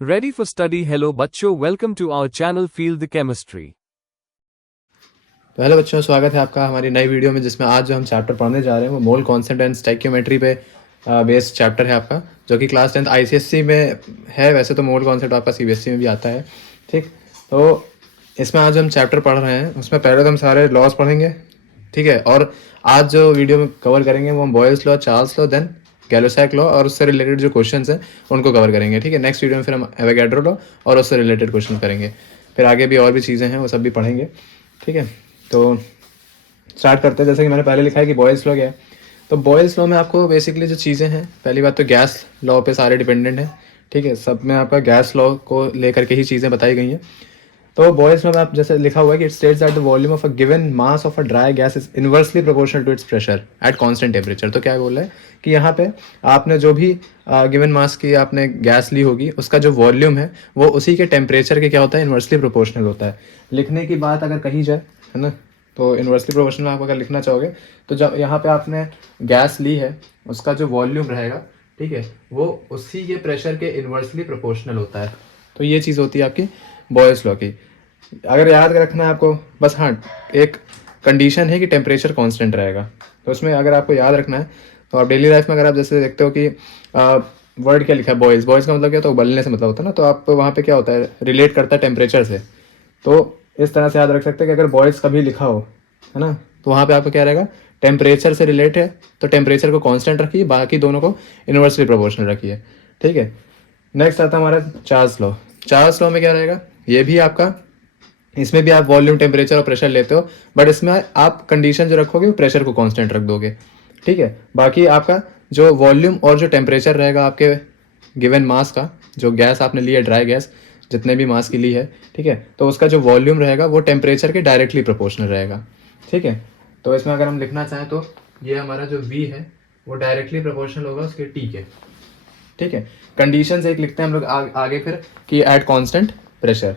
Ready for study? Hello बच्चों, welcome to our channel Feel the Chemistry। तो hello बच्चों, स्वागत है आपका हमारी नई वीडियो में, जिसमें आज जो हम चैप्टर पढ़ने जा रहे हैं वो मोल कांस्टेंट एंड स्टोइकियोमेट्री पे बेस्ड चैप्टर है आपका, जो कि क्लास 10th आईसीएससी में है। वैसे तो मोल कांस्टेंट आपका सीबीएसई में भी आता है, ठीक। तो इसमें आज हम चैप्टर पढ़ रहे हैं, उसमें पहले तो हम सारे लॉज पढ़ेंगे, ठीक है। और आज जो वीडियो में कवर करेंगे वो हम Boyle's law, Charles law, then Gay Lussac law और उससे रिलेटेड जो क्वेश्चन हैं उनको कवर करेंगे, ठीक है। नेक्स्ट वीडियो में फिर हम एवोगैड्रो लॉ और उससे रिलेटेड क्वेश्चन करेंगे, फिर आगे भी और भी चीज़ें हैं वो सब भी पढ़ेंगे, ठीक है। तो स्टार्ट करते हैं। जैसे कि मैंने पहले लिखा है कि बॉयल्स लॉ क्या है। तो बॉयल्स लॉ में आपको बेसिकली जो चीज़ें हैं, पहली बात तो गैस लॉ पे सारे डिपेंडेंट हैं, ठीक है। सब में आपका गैस लॉ को लेकर के ही चीज़ें बताई गई हैं। तो बॉयल्स लॉ में आप जैसे लिखा हुआ है कि it states that the volume of a given mass of a dry gas is inversely proportional to its pressure at constant temperature. तो क्या बोल रहा है कि यहाँ पे आपने जो भी गिवन मास की आपने गैस ली होगी, उसका जो वॉल्यूम है वो उसी के टेम्परेचर के क्या होता है, इनवर्सली प्रोपोर्शनल होता है। लिखने की बात अगर कही जाए, है ना, तो इनवर्सली प्रोपोर्शनल आप अगर लिखना चाहोगे तो जब यहाँ पे आपने गैस ली है, उसका जो वॉल्यूम रहेगा, ठीक है, वो उसी के प्रेशर के इनवर्सली प्रोपोर्शनल होता है। तो ये चीज़ होती है आपकी बॉयल्स लॉ की। अगर याद रखना है आपको बस, हाँ, एक कंडीशन है कि टेम्परेचर कांस्टेंट रहेगा। तो उसमें अगर आपको याद रखना है तो आप डेली लाइफ में अगर आप जैसे देखते हो कि वर्ड क्या लिखा है, बॉयल्स, बॉयल्स का मतलब क्या होता है, उबलने से मतलब होता है ना। तो आप वहाँ पे क्या होता है, रिलेट करता है टेम्परेचर से। तो इस तरह से याद रख सकते हैं कि अगर बॉयल्स कभी लिखा हो, है ना, तो वहाँ पे आपको क्या रहेगा, टेम्परेचर से रिलेट है तो टेम्परेचर को कांस्टेंट रखिए, बाकी दोनों को इनवर्सली प्रोपोर्शनल रखिए, ठीक है। नेक्स्ट आता है हमारा चार्ल्स लॉ। चार्ल्स लॉ में क्या रहेगा, ये भी आपका, इसमें भी आप वॉल्यूम, टेम्परेचर और प्रेशर लेते हो, बट इसमें आप कंडीशन जो रखोगे वो प्रेशर को कांस्टेंट रख दोगे, ठीक है। बाकी आपका जो वॉल्यूम और जो टेम्परेचर रहेगा आपके गिवन मास का, जो गैस आपने ली है, ड्राई गैस जितने भी मास की ली है, ठीक है, तो उसका जो वॉल्यूम रहेगा वो टेम्परेचर के डायरेक्टली प्रोपोर्शनल रहेगा, ठीक है। तो इसमें अगर हम लिखना चाहें तो ये हमारा जो V है वो डायरेक्टली प्रोपोर्शनल होगा उसके T के, ठीक है। कंडीशन एक लिखते हैं हम लोग आगे फिर कि एट कांस्टेंट प्रेशर।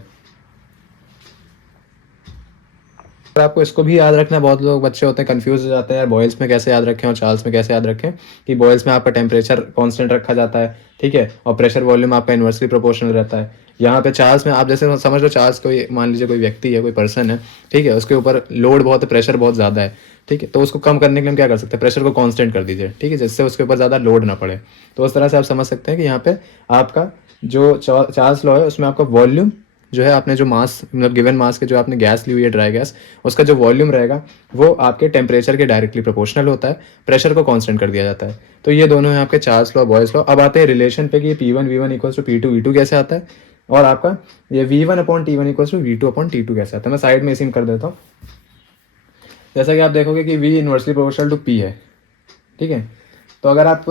आपको इसको भी याद रखना है, बहुत लोग बच्चे होते हैं कंफ्यूज हो जाते हैं यार, बॉयल्स में कैसे याद रखें और चार्ल्स में कैसे याद रखें। कि बॉयल्स में आपका टेम्परेचर कांस्टेंट रखा जाता है, ठीक है, और प्रेशर वॉल्यूम आपका इनवर्सली प्रोपोर्शनल रहता है। यहाँ पे चार्ल्स में आप जैसे समझ लो, चार्ल्स कोई, मान लीजिए कोई व्यक्ति है, कोई पर्सन है, ठीक है, उसके ऊपर लोड बहुत है, प्रेशर बहुत ज़्यादा है, ठीक है, तो उसको कम करने के लिए हम क्या कर सकते हैं, प्रेशर को कांस्टेंट कर दीजिए, ठीक है, जिससे उसके ऊपर ज़्यादा लोड ना पड़े। तो उस तरह से आप समझ सकते हैं कि यहाँ पे आपका जो चार्ल्स लॉ है उसमें आपका वॉल्यूम जो है, आपने जो मास, मतलब गिवन मास के जो आपने गैस ली हुई है, ड्राई गैस, उसका जो वॉल्यूम रहेगा वो आपके टेम्परेचर के डायरेक्टली प्रोपोर्शनल होता है, प्रेशर को कांस्टेंट कर दिया जाता है। तो ये दोनों हैं आपके चार्ल्स लॉ, बॉयल्स लॉ। अब आते हैं रिलेशन पे कि P1 V1 equals to P2 V2 कैसे आता है, और आपका ये V1/T1 इक्वल्स टू V2/T2 कैसे आता है। मैं साइड में इसी कर देता हूँ। जैसा कि आप देखोगे कि V inversely proportional to P है, ठीक है। तो अगर आप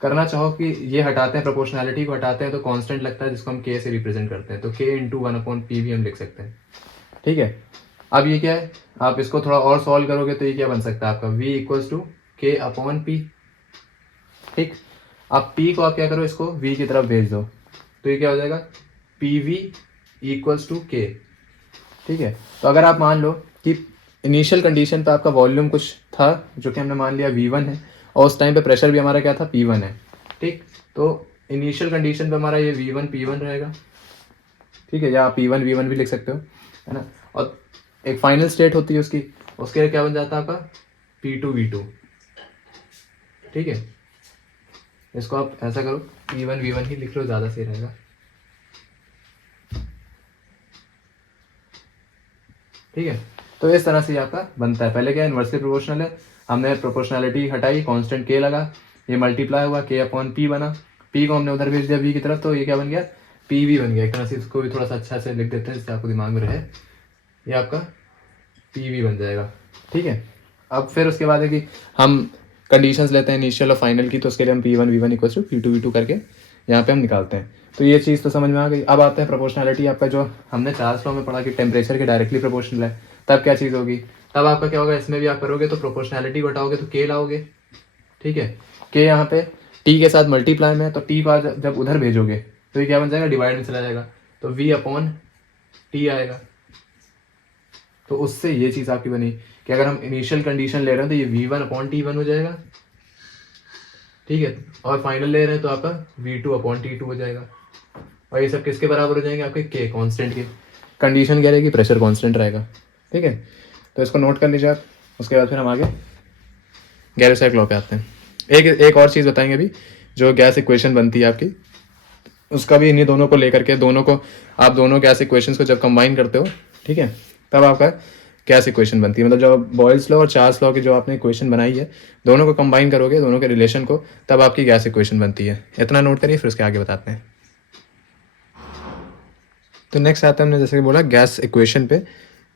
करना चाहो कि ये हटाते हैं, प्रोपोर्शनैलिटी को हटाते हैं, तो कांस्टेंट लगता है, जिसको हम K से रिप्रेजेंट करते हैं, तो K इंटू 1/P भी हम लिख सकते हैं, ठीक है। अब ये क्या है, आप इसको थोड़ा और सॉल्व करोगे तो ये क्या बन सकता है आपका, V इक्वल्स टू K/P, ठीक। अब P को आप क्या करो, इसको V की तरफ भेज दो, तो ये क्या हो जाएगा, PV इक्वल्स टू K, ठीक है। तो अगर आप मान लो कि इनिशियल कंडीशन पे आपका वॉल्यूम कुछ था जो कि हमने मान लिया V1 है, और उस टाइम पे प्रेशर भी हमारा क्या था, P1 है, ठीक। तो इनिशियल कंडीशन पे हमारा ये V1 P1 रहेगा, ठीक है, या आप P1 V1 भी लिख सकते हो, है ना। और एक फाइनल स्टेट होती है उसकी, उसके लिए क्या बन जाता है आपका, P2 V2, ठीक है। इसको आप ऐसा करो, P1 V1 ही लिख लो, ज़्यादा सही रहेगा, ठीक है। तो इस तरह से आपका बनता है। पहले क्या, इनवर्सली प्रोपोर्शनल है, हमने प्रोपोर्शनैलिटी हटाई, कांस्टेंट K लगा, ये मल्टीप्लाई हुआ, K/P बना, P को हमने उधर भेज दिया V की तरफ, तो ये क्या बन गया, PV बन गया। एक तरह से इसको भी थोड़ा सा अच्छा से लिख देते हैं जिससे आपको दिमाग में रहे, ये आपका PV बन जाएगा, ठीक है। अब फिर उसके बाद है कि हम कंडीशंस लेते हैं इनिशियल और फाइनल की, तो उसके लिए हम P1 V1 equals to P2 V2 करके यहाँ पे हम निकालते हैं। तो ये चीज़ तो समझ में आ गई। अब आते हैं प्रोपोर्शनैलिटी, आपका जो हमने चार्ल्स लॉ में पढ़ा कि टेम्परेचर के डायरेक्टली प्रोपोर्शनल है, तब क्या चीज़ होगी, तब आपका क्या होगा, इसमें भी आप करोगे तो प्रोपोर्शनैलिटी घटाओगे तो K लाओगे, ठीक है। K यहाँ पे T के साथ मल्टीप्लाई में है, तो T बार जब उधर भेजोगे तो ये क्या बन जाएगा, डिवाइड में चला जाएगा, तो V/T आएगा। तो उससे ये चीज़ आपकी बनी कि अगर हम इनिशियल कंडीशन ले रहे हैं तो ये V1/T1 हो जाएगा, ठीक है, और फाइनल ले रहे हैं तो आपका V2/T2 हो जाएगा। और ये सब किसके बराबर हो जाएंगे, आपके के कांस्टेंट के। कंडीशन क्या रहेगी, प्रेशर कांस्टेंट रहेगा। ठीक है, तो इसको नोट कर लीजिए आप। उसके बाद फिर हम आगे गैरोसाइड लॉ पे आते हैं। एक और चीज़ बताएंगे अभी, जो गैस इक्वेशन बनती है आपकी, उसका भी इन्हीं दोनों को लेकर के, दोनों को आप दोनों गैस इक्वेशंस को जब कंबाइन करते हो, ठीक है, तब आपका गैस इक्वेशन बनती है। मतलब जब बॉयल्स लॉ और चार्ल्स लॉ की जो आपने इक्वेशन बनाई है, दोनों को कंबाइन करोगे, दोनों के रिलेशन को, तब आपकी गैस इक्वेशन बनती है। इतना नोट करिए, फिर उसके आगे बताते हैं। तो नेक्स्ट आता है, हमने जैसे कि बोला गैस इक्वेशन पे।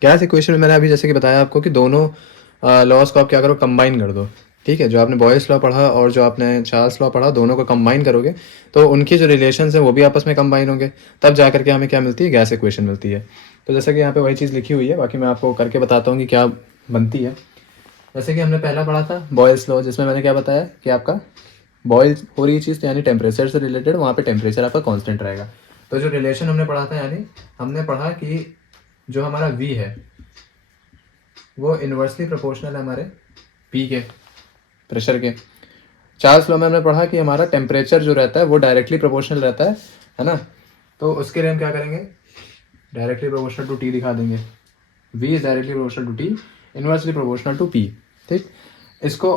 गैस इक्वेशन में मैंने अभी जैसे कि बताया आपको कि दोनों लॉज को आप क्या करो, कंबाइन कर दो। ठीक है, जो आपने बॉयल्स लॉ पढ़ा और जो आपने चार्ल्स लॉ पढ़ा, दोनों को कंबाइन करोगे तो उनकी जो रिलेशंस हैं वो भी आपस में कंबाइन होंगे, तब जा करके हमें क्या मिलती है, गैस इक्वेशन मिलती है। तो जैसे कि यहाँ पे वही चीज़ लिखी हुई है, बाकी मैं आपको करके बताता हूँ कि क्या बनती है। जैसे कि हमने पहला पढ़ा था बॉयल्स लॉ, जिसमें मैंने क्या बताया कि आपका बॉयल हो रही चीज़ यानी टेम्परेचर से रिलेटेड, वहाँ पे टेम्परेचर आपका कांस्टेंट रहेगा। तो जो रिलेशन हमने पढ़ा था, यानी हमने पढ़ा कि जो हमारा V है वो इन्वर्सली प्रोपोर्शनल है हमारे P के, प्रेशर के। चार्ल्स लॉ में हमने पढ़ा कि हमारा टेम्परेचर जो रहता है वो डायरेक्टली प्रोपोर्शनल रहता है ना। तो उसके लिए हम क्या करेंगे, डायरेक्टली प्रोपोर्शनल टू T दिखा देंगे। V is directly proportional to T, inversely proportional to P। ठीक, इसको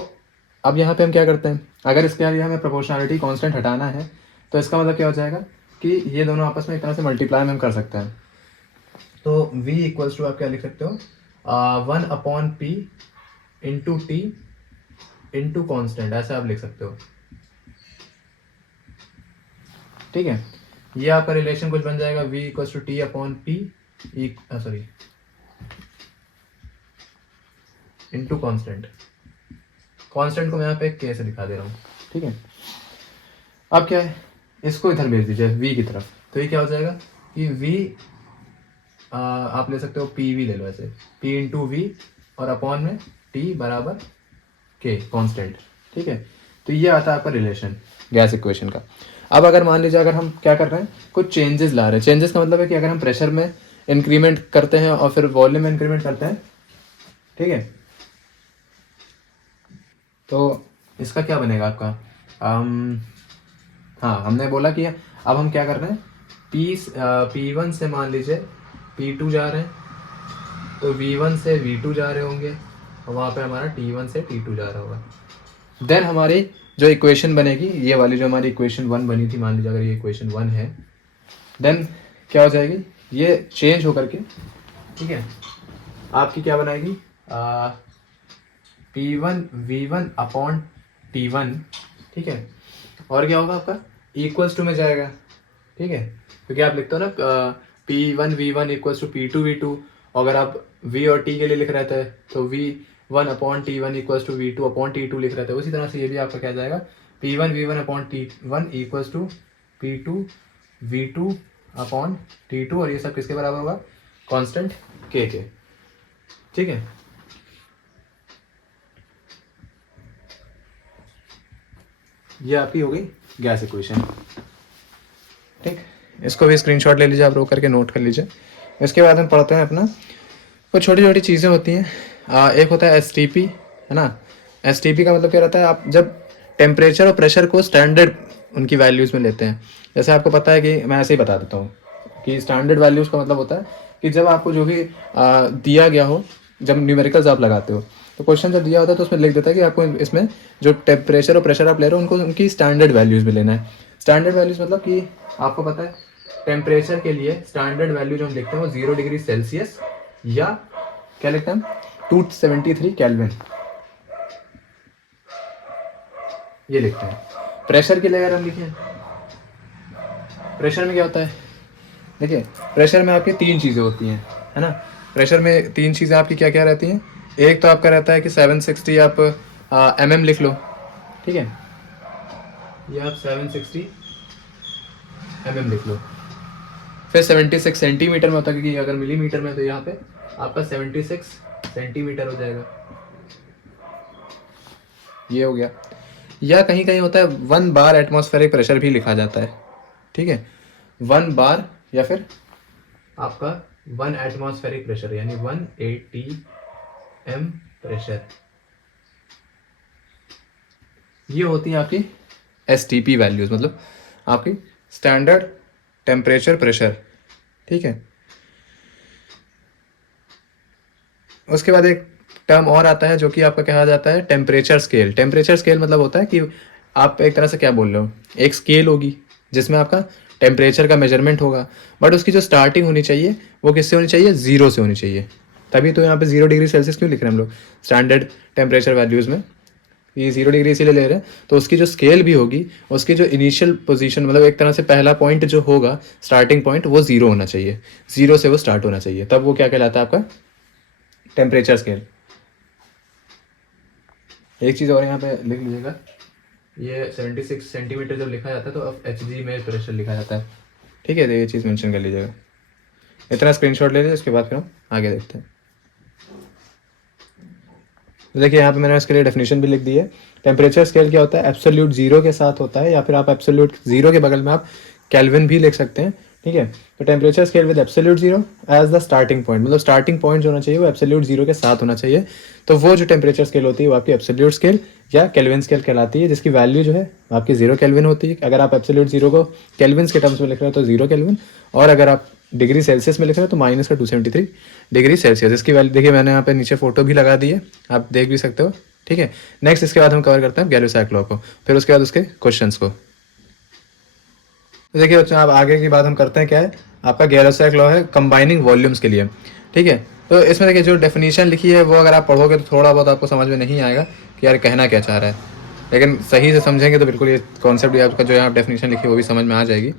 अब यहाँ पे हम क्या करते हैं, अगर इसके लिए हमें प्रोपोर्शनलिटी कांस्टेंट हटाना है, तो इसका मतलब क्या हो जाएगा कि ये दोनों आपस में एक तरह से मल्टीप्लाई हम कर सकते हैं। तो V इक्वल्स टू आप क्या लिख सकते हो, 1/P into T into constant, ऐसा आप लिख सकते हो। ठीक है, ये आपका रिलेशन कुछ बन जाएगा, V equals to T/P sorry into constant. Constant को मैं यहाँ पे K से दिखा दे रहा हूँ। ठीक है, अब क्या है, इसको इधर भेज दीजिए V की तरफ, तो ये क्या हो जाएगा कि V आप ले सकते हो PV ले लो ऐसे, P इंटू V और अपॉन में T बराबर K कांस्टेंट। ठीक है, तो ये आता है आपका रिलेशन गैस इक्वेशन का। अब अगर मान लीजिए अगर हम क्या कर रहे हैं, कुछ चेंजेस ला रहे हैं, चेंजेस का मतलब है कि अगर हम प्रेशर में इंक्रीमेंट करते हैं और फिर वॉल्यूम में इंक्रीमेंट करते हैं, ठीक है, तो इसका क्या बनेगा आपका, हाँ हमने बोला कि अब हम क्या कर रहे हैं, P1 से मान लीजिए P2 जा रहे हैं, तो V1 से V2 जा रहे होंगे और वहाँ पे हमारा T1 से T2 जा रहा होगा। देन हमारी जो इक्वेशन बनेगी, ये वाली जो हमारी इक्वेशन 1 बनी थी, मान लीजिए अगर ये इक्वेशन 1 है, देन क्या हो जाएगी, ये चेंज होकर के, ठीक है, आपकी क्या बनाएगी, P1 V1 अपॉन T1। ठीक है, और क्या होगा आपका, इक्वल्स टू में जाएगा। ठीक है, क्योंकि आप लिखते हो ना P1 V1 equals to P2 V2, अगर आप V और T के लिए लिख रहे थे तो V1 upon T1 equals to V2 upon T2 लिख रहे थे, उसी तरह से ये भी आपका क्या जाएगा, P1 V1 upon T1 equals to P2 V2 upon T2, और ये सब किसके बराबर होगा, कांस्टेंट K के। ठीक है, ये आपकी हो गई गैस इक्वेशन। ठीक, इसको भी स्क्रीनशॉट ले लीजिए आप, रो करके नोट कर लीजिए। इसके बाद हम पढ़ते हैं अपना, कुछ छोटी छोटी चीज़ें होती हैं। एक होता है STP, है ना। STP का मतलब क्या रहता है, आप जब टेम्परेचर और प्रेशर को स्टैंडर्ड उनकी वैल्यूज़ में लेते हैं। जैसे आपको पता है कि मैं ऐसे ही बता देता हूँ कि स्टैंडर्ड वैल्यूज़ का मतलब होता है कि जब आपको जो भी दिया गया हो, जब न्यूमेरिकल्स आप लगाते हो, तो क्वेश्चन जब दिया होता है तो उसमें लिख देता है कि आपको इसमें जो टेम्परेचर और प्रेशर आप ले रहे हो उनको उनकी स्टैंडर्ड वैल्यूज़ में लेना है। स्टैंडर्ड वैल्यूज़ मतलब कि आपको पता है टेम्परेचर के लिए स्टैंडर्ड वैल्यू जो हम लिखते हैं वो 0 डिग्री सेल्सियस या क्या लिखते हैं 273 केल्विन, ये लिखते हैं। प्रेशर के लिए अगर हम लिखें, प्रेशर में क्या होता है, देखिए प्रेशर में आपकी 3 चीज़ें होती हैं, है ना। प्रेशर में 3 चीज़ें आपकी क्या क्या रहती हैं, एक तो आपका रहता है कि 760 आप mm लिख लो। ठीक है, ये आप 760 mm लिख लो। फिर 76 सेंटीमीटर में होता है, क्योंकि अगर मिलीमीटर में तो यहाँ पे आपका 76 सेंटीमीटर हो जाएगा, ये हो गया। या कहीं कहीं होता है 1 बार एटमॉस्फेरिक प्रेशर भी लिखा जाता है। ठीक है, 1 बार या फिर आपका 1 एटमॉस्फेरिक प्रेशर यानी 1 ATM प्रेशर, ये होती है आपकी STP वैल्यूज, मतलब आपकी स्टैंडर्ड टेम्परेचर प्रेशर, ठीक है। उसके बाद एक टर्म और आता है जो कि आपका कहा जाता है टेम्परेचर स्केल। टेम्परेचर स्केल मतलब होता है कि आप एक तरह से क्या बोल रहे हो, एक स्केल होगी जिसमें आपका टेम्परेचर का मेजरमेंट होगा, बट उसकी जो स्टार्टिंग होनी चाहिए वो किससे होनी चाहिए, 0 से होनी चाहिए। तभी तो यहाँ पे 0 डिग्री सेल्सियस क्यों लिख रहे हैं हम लोग स्टैंडर्ड टेम्परेचर वैल्यूज़ में, ये 0 डिग्री इसीलिए ले रहे हैं। तो उसकी जो स्केल भी होगी, उसकी जो इनिशियल पोजीशन मतलब एक तरह से पहला पॉइंट जो होगा, स्टार्टिंग पॉइंट, वो 0 होना चाहिए, 0 से वो स्टार्ट होना चाहिए, तब वो क्या कहलाता है आपका टेम्परेचर स्केल। एक चीज़ और यहाँ पे लिख लीजिएगा, ये 76 सेंटीमीटर जब लिखा जाता है तो अब HG में प्रेशर लिखा जाता है, ठीक है। तो ये चीज़ मेंशन कर लीजिएगा। इतना स्क्रीनशॉट ले लीजिए, उसके बाद फिर हम आगे देखते हैं। तो देखिए यहाँ पे मैंने इसके लिए डेफिनेशन भी लिख दी है। टेम्परेचर स्केल क्या होता है, एब्सोल्यूट 0 के साथ होता है, या फिर आप एब्सोल्यूट 0 के बगल में आप केल्विन भी लिख सकते हैं, ठीक है। तो temperature scale with absolute 0 as the starting point, मतलब स्टार्टिंग पॉइंट जो होना चाहिए वो एब्सोल्यूट 0 के साथ होना चाहिए। तो वो जो टेम्परेचर स्केल होती है वो आपकी एब्सोल्यूट स्केल या केल्विन स्केल कहलाती है, जिसकी वैल्यू जो है आपकी 0 केल्विन होती है। अगर आप एब्सोल्यूट 0 को केल्विन्स के टर्म्स में लिख रहे हो तो 0 केल्विन, और अगर आप डिग्री सेल्सियस में लिख रहे हो तो -273 डिग्री सेल्सियस। इसकी वैल्यू देखिए मैंने यहाँ पे नीचे फोटो भी लगा दी है, आप देख भी सकते हो, ठीक है। नेक्स्ट इसके बाद हम कवर करते हैं गैलो-सैक लॉ को, फिर उसके बाद उसके क्वेश्चंस को। तो देखिए बच्चों, आप आगे की बात हम करते हैं, क्या है आपका गैलो-सैक लॉ है कंबाइनिंग वॉल्यूम्स के लिए, ठीक है। तो इसमें देखिए जो डेफिनेशन लिखी है वो अगर आप पढ़ोगे तो थोड़ा बहुत आपको समझ में नहीं आएगा कि यार कहना क्या चाह रहा है, लेकिन सही से समझेंगे तो बिल्कुल ये कॉन्सेप्ट आपका जो यहाँ डेफिनेशन लिखी है वो भी समझ में आ जाएगी।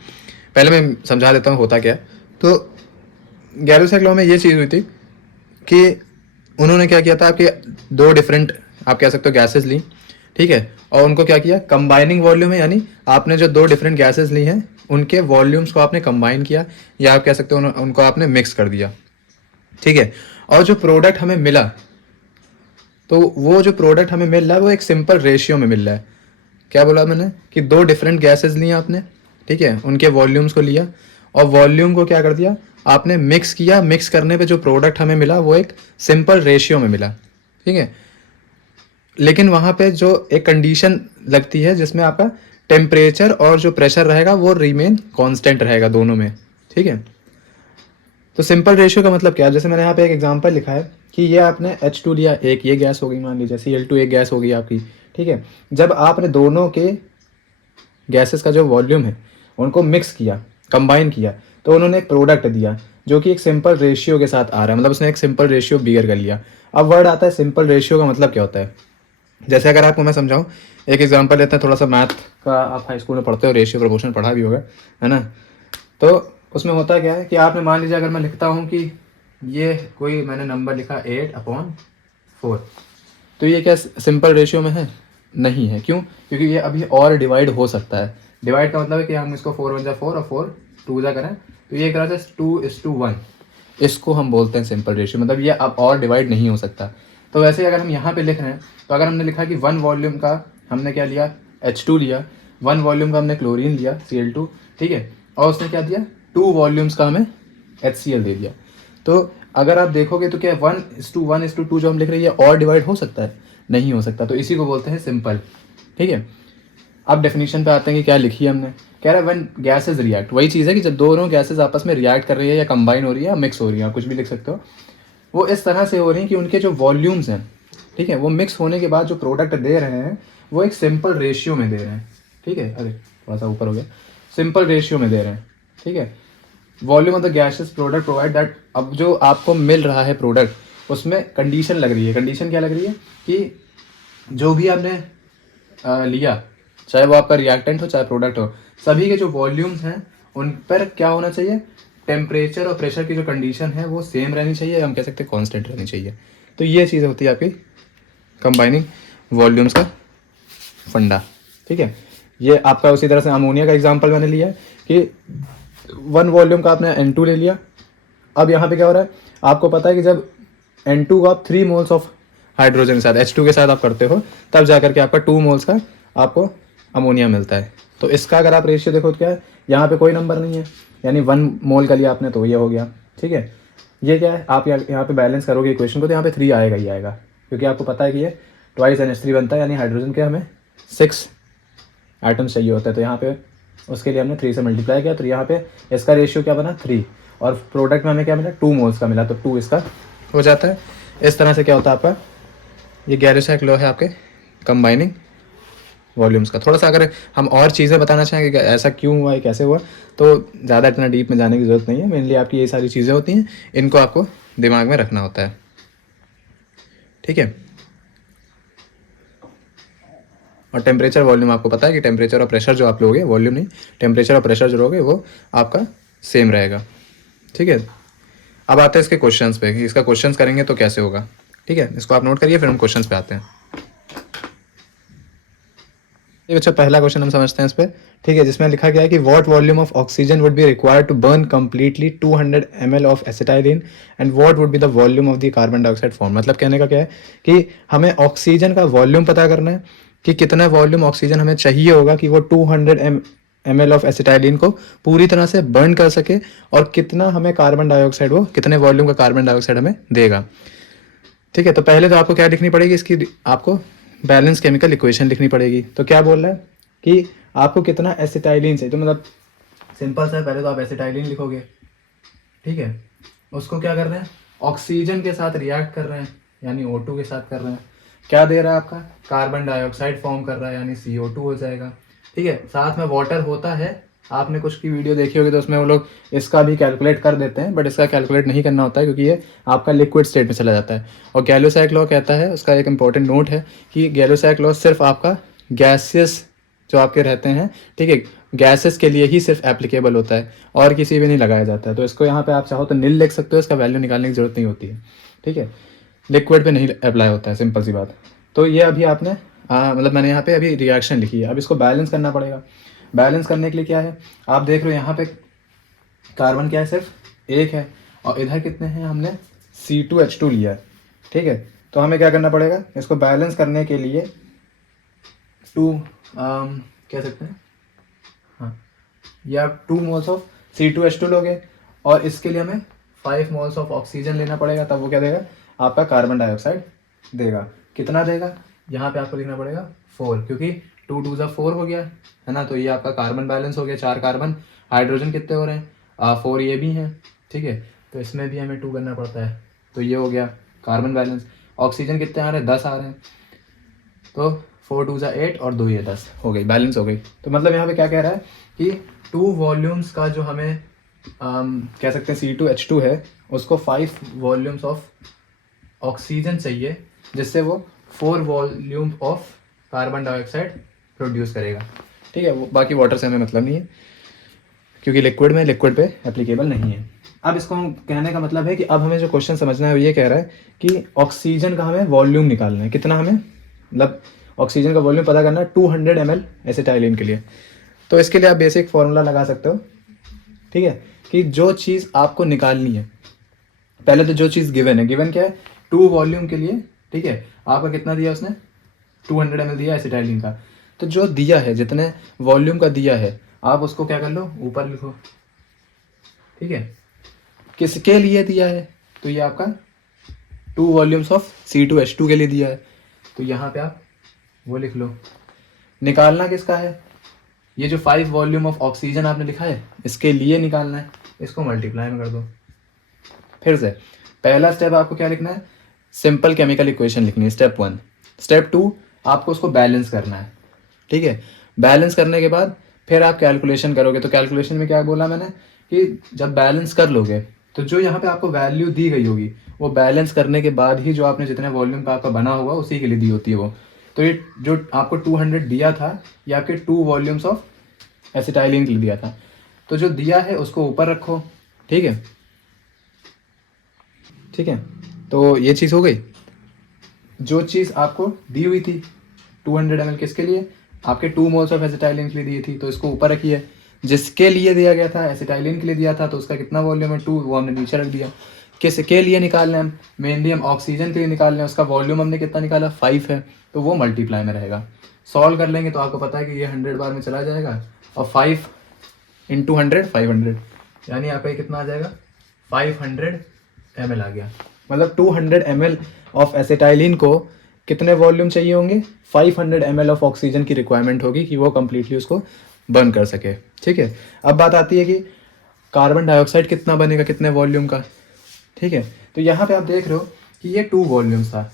पहले मैं समझा देता हूँ होता क्या है। तो गैलो-सैक लॉ में ये चीज़ हुई थी कि उन्होंने क्या किया था, आपके दो डिफरेंट आप कह सकते हो गैसेस ली, ठीक है, और उनको क्या किया, कंबाइनिंग वॉल्यूम है, यानी आपने जो दो डिफरेंट गैसेस ली हैं उनके वॉल्यूम्स को आपने कंबाइन किया, या आप कह सकते हो उनको आपने मिक्स कर दिया, ठीक है। और जो प्रोडक्ट हमें मिला, तो वो जो प्रोडक्ट हमें मिल रहा है वो एक सिंपल रेशियो में मिल रहा है। क्या बोला मैंने कि दो डिफरेंट गैसेस लिए आपने, ठीक है, उनके वॉल्यूम्स को लिया और वॉल्यूम को क्या कर दिया आपने, मिक्स किया। मिक्स करने पे जो प्रोडक्ट हमें मिला वो एक सिंपल रेशियो में मिला, ठीक है। लेकिन वहाँ पे जो एक कंडीशन लगती है जिसमें आपका टेम्परेचर और जो प्रेशर रहेगा वो रिमेन कांस्टेंट रहेगा दोनों में, ठीक है। तो सिंपल रेशियो का मतलब क्या है, जैसे मैंने यहाँ पे एक एग्जांपल लिखा है कि ये आपने H2 लिया, एक ये गैस हो गई, मान लीजिए Cl2 एक गैस हो गई आपकी, ठीक है। जब आपने दोनों के गैसेस का जो वॉल्यूम है उनको मिक्स किया, कंबाइन किया, तो उन्होंने एक प्रोडक्ट दिया जो कि एक सिंपल रेशियो के साथ आ रहा है, मतलब उसने एक सिंपल रेशियो बियर कर लिया। अब वर्ड आता है सिंपल रेशियो का मतलब क्या होता है। जैसे अगर आपको मैं समझाऊं, एक एग्जांपल लेते हैं, थोड़ा सा मैथ का आप हाई स्कूल में पढ़ते हो, रेशियो प्रोपोर्शन पढ़ा भी होगा, है ना। तो उसमें होता क्या है कि आपने मान लीजिए अगर मैं लिखता हूँ कि ये कोई मैंने नंबर लिखा 8/4, तो ये क्या सिंपल रेशियो में है, नहीं है। क्यों, क्योंकि ये अभी और डिवाइड हो सकता है। डिवाइड का मतलब है कि हम इसको 4 1 जा 4 और 4 2 जा करें, तो ये एक तरह से 2:1, इसको हम बोलते हैं सिंपल रेशियो, मतलब ये अब और डिवाइड नहीं हो सकता। तो वैसे अगर हम यहाँ पे लिख रहे हैं, तो अगर हमने लिखा कि 1 वॉल्यूम का हमने क्या लिया, H2 लिया, 1 वॉल्यूम का हमने क्लोरीन लिया Cl2, ठीक है, और उसने क्या दिया, 2 वॉल्यूम्स का हमें HCl दे दिया। तो अगर आप देखोगे तो क्या 1:1:2 जो हम लिख रहे हैं ये और डिवाइड हो सकता है, नहीं हो सकता। तो इसी को बोलते हैं सिंपल, ठीक है। अब डेफिनेशन पे आते हैं कि क्या लिखी है हमने। कह रहा है व्हेन गैसेज रिएक्ट, वही चीज़ है कि जब दोनों गैसेज आपस में रिएक्ट कर रही है या कंबाइन हो रही है या मिक्स हो रही है, आप कुछ भी लिख सकते हो, वो इस तरह से हो रही है कि उनके जो वॉल्यूम्स हैं, ठीक है, वो मिक्स होने के बाद जो प्रोडक्ट दे रहे हैं वो एक सिंपल रेशियो में दे रहे हैं, ठीक है। अरे थोड़ा सा ऊपर हो गया, सिंपल रेशियो में दे रहे हैं, ठीक है। Volume of the gases product provide that, अब जो आपको मिल रहा है प्रोडक्ट उसमें कंडीशन लग रही है। कंडीशन क्या लग रही है कि जो भी आपने लिया, चाहे वो आपका रिएक्टेंट हो चाहे प्रोडक्ट हो, सभी के जो वॉल्यूम्स हैं उन पर क्या होना चाहिए, टेम्परेचर और प्रेशर की जो कंडीशन है वो सेम रहनी चाहिए, हम कह सकते हैं कांस्टेंट रहनी चाहिए। तो ये चीज़ होती है आपकी कंबाइनिंग वॉल्यूम्स का फंडा, ठीक है। ये आपका उसी तरह से अमोनिया का एग्जांपल मैंने लिया है कि 1 वॉल्यूम का आपने N2 ले लिया। अब यहाँ पे क्या हो रहा है, आपको पता है कि जब N2 को आप 3 मोल्स ऑफ हाइड्रोजन के साथ H2 के साथ आप करते हो, तब जाकर के आपका 2 मोल्स का आपको अमोनिया मिलता है। तो इसका अगर आप रेशियो देखो तो क्या है, यहाँ पे कोई नंबर नहीं है, यानी 1 मोल का लिया आपने तो ये हो गया, ठीक है। ये क्या है, आप यहाँ पे बैलेंस करोगे इक्वेशन को तो यहाँ पे 3 आएगा ही आएगा, क्योंकि आपको पता है कि ये 2 NH3 बनता है, यानी हाइड्रोजन के हमें 6 एटम्स चाहिए होता है। तो यहाँ पे उसके लिए हमने 3 से मल्टीप्लाई किया, तो यहाँ पे इसका रेशियो क्या बना 3, और प्रोडक्ट में हमें क्या मिला 2 मोल्स का मिला, तो 2 इसका हो जाता है। इस तरह से क्या होता है आपका, ये गैलो-सैक लॉ है आपके कंबाइनिंग वॉल्यूम्स का। थोड़ा सा अगर हम और चीज़ें बताना चाहें कि ऐसा क्यों हुआ है, कैसे हुआ, तो ज़्यादा इतना डीप में जाने की ज़रूरत नहीं है। मेनली आपकी ये सारी चीज़ें होती हैं, इनको आपको दिमाग में रखना होता है, ठीक है। और टेम्परेचर वॉल्यूम आपको पता है कि टेम्परेचर और प्रेशर जो आप लोगे, वॉल्यूम नहीं, टेम्परेचर और प्रेशर जो लोगे वो आपका सेम रहेगा, ठीक है। अब आते हैं इसके क्वेश्चंस पे कि इसका क्वेश्चंस करेंगे तो कैसे होगा, ठीक है। इसको आप नोट करिए, फिर हम क्वेश्चंस पे आते हैं। ये बच्चा पहला क्वेश्चन हम समझते हैं इस पे, ठीक है, जिसमें लिखा गया है कि what volume of oxygen would be required to burn completely 200 ml of acetylene and what would be the volume of the carbon dioxide form. मतलब कहने का क्या है कि हमें ऑक्सीजन का वॉल्यूम पता करना है कि कितना वॉल्यूम ऑक्सीजन हमें चाहिए होगा कि वो 200 ml ऑफ एसिटाइलिन को पूरी तरह से बर्न कर सके, और कितना हमें कार्बन डाइऑक्साइड, वो कितने वॉल्यूम का कार्बन डाइऑक्साइड हमें देगा, ठीक है। तो पहले तो आपको क्या लिखनी पड़ेगी, इसकी आपको बैलेंस केमिकल इक्वेशन लिखनी पड़ेगी। तो क्या बोल रहा है कि आपको कितना एसिटाइलिन चाहिए, तो मतलब सिंपल सा है, पहले तो आप एसिटाइलिन लिखोगे, ठीक है। उसको क्या कर रहे हैं, ऑक्सीजन के साथ रिएक्ट कर रहे हैं, यानी O2 के साथ कर रहे हैं। क्या दे रहा है आपका, कार्बन डाइऑक्साइड फॉर्म कर रहा है, यानी CO2 हो जाएगा, ठीक है। साथ में वाटर होता है, आपने कुछ की वीडियो देखी होगी तो उसमें वो लोग इसका भी कैलकुलेट कर देते हैं, बट इसका कैलकुलेट नहीं करना होता है क्योंकि ये आपका लिक्विड स्टेट में चला जाता है। और गैलो-सैक लॉ कहता है, उसका एक इंपॉर्टेंट नोट है कि गैलो-सैक लॉ सिर्फ आपका गैसियस जो आपके रहते हैं, ठीक है, गैसेस के लिए ही सिर्फ एप्लीकेबल होता है, और किसी भी नहीं लगाया जाता है। तो इसको यहाँ पे आप चाहो तो नील लिख सकते हो, इसका वैल्यू निकालने की जरूरत नहीं होती है, ठीक है। लिक्विड पे नहीं अप्लाई होता है, सिंपल सी बात। तो ये अभी आपने मतलब मैंने यहाँ पे अभी रिएक्शन लिखी है, अब इसको बैलेंस करना पड़ेगा। बैलेंस करने के लिए क्या है, आप देख रहे हो यहाँ पे कार्बन क्या है, सिर्फ एक है, और इधर कितने हैं, हमने C2H2 लिया है, ठीक है। तो हमें क्या करना पड़ेगा, इसको बैलेंस करने के लिए कह सकते हैं, हाँ, या 2 मोल्स ऑफ C2H2 लोगे, और इसके लिए हमें 5 मोल्स ऑफ ऑक्सीजन लेना पड़ेगा, तब वो क्या देगा, आपका कार्बन डाइऑक्साइड देगा। कितना देगा, यहाँ पे आपको लिखना पड़ेगा 4, क्योंकि 2 2 जा 4 हो गया है ना, तो ये आपका कार्बन बैलेंस हो गया, 4 कार्बन। हाइड्रोजन कितने हो रहे हैं, 4 ये भी हैं, ठीक है, तो इसमें भी हमें 2 करना पड़ता है, तो ये हो गया कार्बन बैलेंस। ऑक्सीजन कितने आ रहे हैं, 10 आ रहे हैं, तो 4 2 जा 8 और 2 ये 10 हो गई, बैलेंस हो गई। तो मतलब यहाँ पे क्या कह रहा है कि 2 वॉल्यूम्स का जो हमें कह सकते हैं C2H2 है, उसको 5 वॉल्यूम्स ऑफ ऑक्सीजन चाहिए, जिससे वो 4 volume of carbon dioxide produce करेगा, ठीक है। वो बाकी वाटर से हमें मतलब नहीं है, क्योंकि लिक्विड में, लिक्विड पे एप्लीकेबल नहीं है। अब इसको हम कहने का मतलब है कि अब हमें जो क्वेश्चन समझना है वो ये कह रहा है कि ऑक्सीजन का हमें वॉल्यूम निकालना है, कितना हमें, मतलब ऑक्सीजन का वॉल्यूम पता करना है 200 ml एसिटाइलिन के लिए। तो इसके लिए आप बेसिक फॉर्मूला लगा सकते हो, ठीक है, कि जो चीज़ आपको निकालनी है, पहले तो जो चीज़ गिवन है, गिवन क्या है, 2 वॉल्यूम के लिए, ठीक है, आपका कितना दिया उसने, 200 ml दिया एसिटाइलिन का। तो जो दिया है, जितने वॉल्यूम का दिया है, आप उसको क्या कर लो, ऊपर लिखो, ठीक है। किसके लिए दिया है, तो ये आपका 2 वॉल्यूम्स ऑफ C2H2 के लिए दिया है, तो यहाँ पे आप वो लिख लो। निकालना किसका है, ये जो 5 वॉल्यूम ऑफ ऑक्सीजन आपने लिखा है, इसके लिए निकालना है, इसको मल्टीप्लाई में कर दो। फिर से पहला स्टेप आपको क्या लिखना है, सिंपल केमिकल इक्वेशन लिखनी है, स्टेप 1। स्टेप 2 आपको उसको बैलेंस करना है, ठीक है। बैलेंस करने के बाद फिर आप कैलकुलेशन करोगे, तो कैलकुलेशन में क्या बोला मैंने कि जब बैलेंस कर लोगे तो जो यहाँ पे आपको वैल्यू दी गई होगी, वो बैलेंस करने के बाद ही जो आपने जितने वॉल्यूम का आपका बना होगा उसी के लिए दी होती है वो। तो ये जो आपको 200 दिया था, ये आपके 2 वॉल्यूम्स ऑफ एसिटाइलिन के लिए दिया था, तो जो दिया है उसको ऊपर रखो, ठीक है, ठीक है। तो ये चीज़ हो गई, जो चीज़ आपको दी हुई थी 200 ml किसके लिए, आपके 2 मोल्स ऑफ एसिटाइलिन के लिए दी थी, तो इसको ऊपर रखिए। जिसके लिए दिया गया था, एसिटाइलिन के लिए दिया था, तो उसका कितना वॉल्यूम है, 2, वो हमने नीचे रख दिया। किसके लिए निकालना है, मेनली हम ऑक्सीजन के लिए निकाल रहे हैं, उसका वॉल्यूम हमने कितना निकाला, 5 है, तो वो मल्टीप्लाई में रहेगा। सॉल्व कर लेंगे तो आपको पता है कि ये 100 बार में चला जाएगा, और 5 इंटू 100 500, यानी आपका ये कितना आ जाएगा, 500 ml आ गया। मतलब 200 ml ऑफ एसिटाइलिन को कितने वॉल्यूम चाहिए होंगे, 500 ml ऑफ ऑक्सीजन की रिक्वायरमेंट होगी कि वो कम्प्लीटली उसको बर्न कर सके। ठीक है, अब बात आती है कि कार्बन डाइऑक्साइड कितना बनेगा, कितने वॉल्यूम का। ठीक है, तो यहाँ पे आप देख रहे हो कि ये 2 वॉल्यूम्स था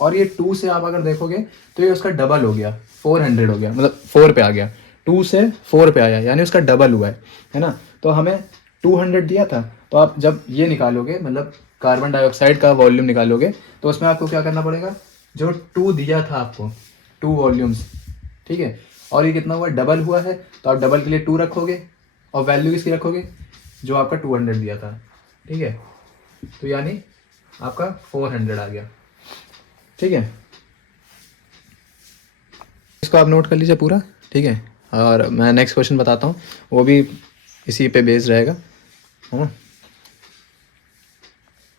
और ये 2 से आप अगर देखोगे तो ये उसका डबल हो गया, 400 हो गया, मतलब 4 पे आ गया, 2 से 4 पे आया, यानी उसका डबल हुआ है ना। तो हमें 200 दिया था, तो आप जब ये निकालोगे, मतलब कार्बन डाइऑक्साइड का वॉल्यूम निकालोगे, तो उसमें आपको क्या करना पड़ेगा, जो 2 दिया था आपको, 2 वॉल्यूम्स, ठीक है, और ये कितना हुआ, डबल हुआ है, तो आप डबल के लिए 2 रखोगे और वैल्यू किसकी रखोगे, जो आपका 200 दिया था। ठीक है, तो यानी आपका 400 आ गया। ठीक है, इसको आप नोट कर लीजिए पूरा। ठीक है, और मैं नेक्स्ट क्वेश्चन बताता हूँ, वो भी इसी पे बेस्ड रहेगा, है ना।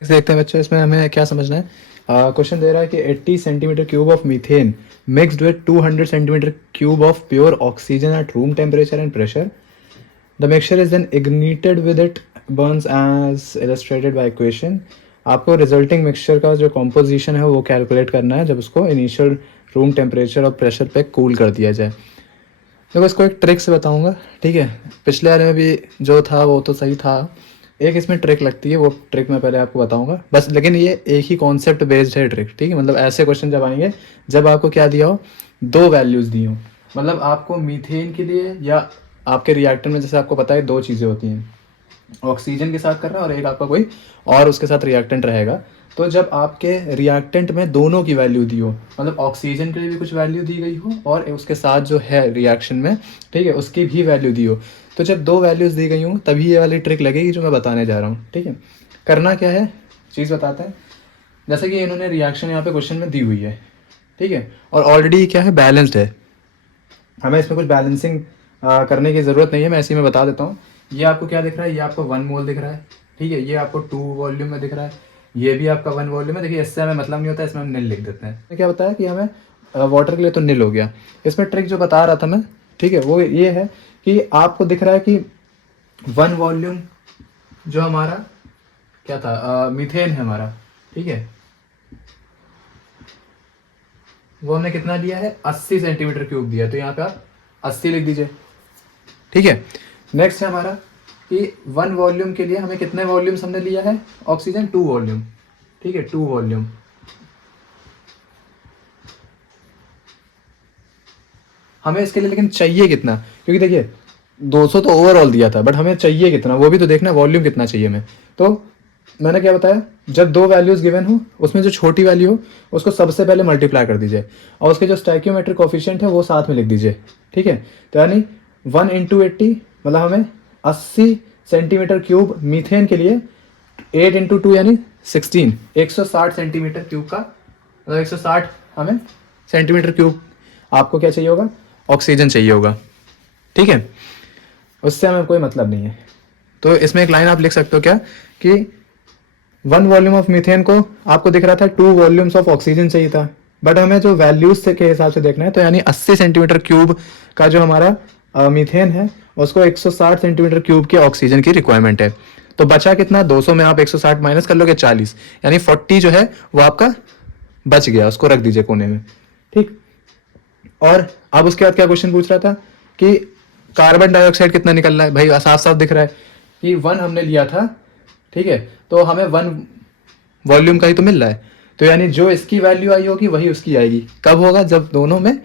देखते हैं बच्चों, इसमें हमें क्या समझना है। क्वेश्चन दे रहा है कि 80 centimetre cube of methane mixed with 200 centimetre cube of pure oxygen at room temperature and pressure. The mixture is then ignited with it burns as illustrated by equation. आपको रिजल्टिंग मिक्सचर का जो composition है वो calculate करना है जब उसको initial room temperature और प्रेशर पे कूल कर दिया जाए। देखो, इसको एक ट्रिक से बताऊंगा। ठीक है, पिछले वाले में भी जो था वो तो सही था, एक इसमें ट्रिक लगती है, वो ट्रिक मैं पहले आपको बताऊंगा बस। लेकिन ये एक ही कॉन्सेप्ट बेस्ड है ट्रिक। ठीक है, मतलब ऐसे क्वेश्चन जब आएंगे जब आपको क्या दिया हो, 2 वैल्यूज़ दी हो, मतलब आपको मीथेन के लिए या आपके रिएक्टर में, जैसे आपको पता है 2 चीज़ें होती हैं, ऑक्सीजन के साथ कर रहा है और एक आपका कोई और उसके साथ रिएक्टेंट रहेगा। तो जब आपके रिएक्टेंट में दोनों की वैल्यू दी हो, मतलब ऑक्सीजन के लिए भी कुछ वैल्यू दी गई हो और उसके साथ जो है रिएक्शन में, ठीक है, उसकी भी वैल्यू दी हो, तो जब 2 वैल्यूज़ दी गई हों तभी ये वाली ट्रिक लगेगी जो मैं बताने जा रहा हूँ। ठीक है, करना क्या है, चीज़ बताते हैं। जैसे कि इन्होंने रिएक्शन यहाँ पे क्वेश्चन में दी हुई है, ठीक है, और ऑलरेडी क्या है, बैलेंस्ड है, हमें इसमें कुछ बैलेंसिंग करने की ज़रूरत नहीं है, मैं ऐसे ही में बता देता हूँ। ये आपको क्या दिख रहा है, ये आपको 1 मोल दिख रहा है, ठीक है, ये आपको 2 वॉल्यूम में दिख रहा है, ये भी आपका 1 वॉल्यूम है। देखिए, इससे हमें मतलब नहीं होता, इसमें हम नील लिख देते हैं। तो क्या बताया कि हमें वाटर के लिए तो नील हो गया। इसमें ट्रिक जो बता रहा था मैं, ठीक है, वो ये है कि आपको दिख रहा है कि 1 वॉल्यूम जो हमारा क्या था, मीथेन है हमारा, ठीक है, वो हमने कितना लिया है, 80 सेंटीमीटर क्यूब दिया, तो यहाँ पे आप 80 लिख दीजिए। ठीक है, नेक्स्ट है हमारा कि 1 वॉल्यूम के लिए हमें कितने वॉल्यूम्स हमने लिया है, ऑक्सीजन 2 वॉल्यूम, ठीक है, 2 वॉल्यूम। हमें इसके लिए लेकिन चाहिए कितना, क्योंकि देखिए 200 तो ओवरऑल दिया था, बट हमें चाहिए कितना वो भी तो देखना, वॉल्यूम कितना चाहिए हमें। तो मैंने क्या बताया, जब 2 वैल्यूज गिवन हो, उसमें जो छोटी वैल्यू हो उसको सबसे पहले मल्टीप्लाई कर दीजिए और उसके जो स्टोइकियोमेट्रिक कोफिशिएंट है वो साथ में लिख दीजिए। ठीक है, तो यानी 1 इंटू 80, मतलब हमें 80 सेंटीमीटर क्यूब मीथेन के लिए 8 इंटू 2 यानी 16, 160 सेंटीमीटर क्यूब का, मतलब 160 हमें सेंटीमीटर क्यूब आपको क्या चाहिए होगा, ऑक्सीजन चाहिए होगा। ठीक है, उससे हमें कोई मतलब नहीं है। तो इसमें एक लाइन आप लिख सकते हो क्या कि 1 वॉल्यूम ऑफ मीथेन को आपको दिख रहा था 2 वॉल्यूम्स ऑफ ऑक्सीजन चाहिए था, बट हमें जो वैल्यूज के हिसाब से देखना है, तो यानी 80 सेंटीमीटर क्यूब का जो हमारा मीथेन है उसको 160 सेंटीमीटर क्यूब के ऑक्सीजन की रिक्वायरमेंट है। तो बचा कितना, 200 में आप 160 माइनस कर लोगे 40, यानी 40 जो है वो आपका बच गया, उसको रख दीजिए कोने में। ठीक, और अब उसके बाद क्या क्वेश्चन पूछ रहा था कि कार्बन डाइऑक्साइड कितना निकल रहा है, भाई साफ साफ दिख रहा है कि 1 हमने लिया था, ठीक है, तो हमें 1 वॉल्यूम का ही तो मिल रहा है, तो यानी जो इसकी वैल्यू आई होगी वही उसकी आएगी। कब होगा, जब दोनों में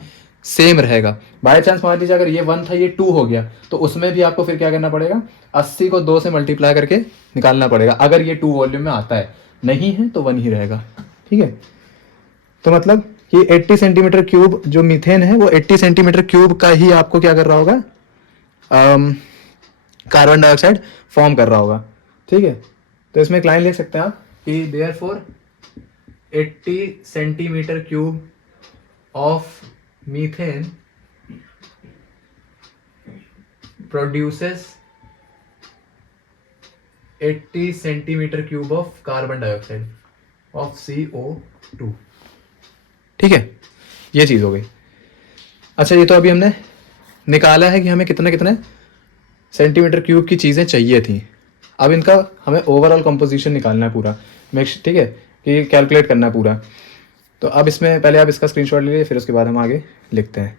सेम रहेगा। बाय चांस मान लीजिए अगर ये 1 था ये 2 हो गया, तो उसमें भी आपको फिर क्या करना पड़ेगा, 80 को 2 से मल्टीप्लाई करके निकालना पड़ेगा, अगर ये 2 वॉल्यूम में आता है, नहीं है तो 1 ही रहेगा। ठीक है, तो मतलब कि 80 सेंटीमीटर क्यूब जो मीथेन है वो 80 सेंटीमीटर क्यूब का ही आपको क्या कर रहा होगा, कार्बन डाइऑक्साइड फॉर्म कर रहा होगा। ठीक है, तो इसमें एक लाइन लिख सकते हैं आप कि therefore 80 centimetre cube of methane produces 80 centimetre cube of carbon dioxide of CO2। ठीक है, ये चीज हो गई। अच्छा, ये तो अभी हमने निकाला है कि हमें कितने कितने सेंटीमीटर क्यूब की चीज़ें चाहिए थी। अब इनका हमें ओवरऑल कंपोजिशन निकालना है पूरा, ठीक है, कि कैलकुलेट करना है पूरा। तो अब इसमें पहले आप इसका स्क्रीनशॉट ले लीजिए, फिर उसके बाद हम आगे लिखते हैं।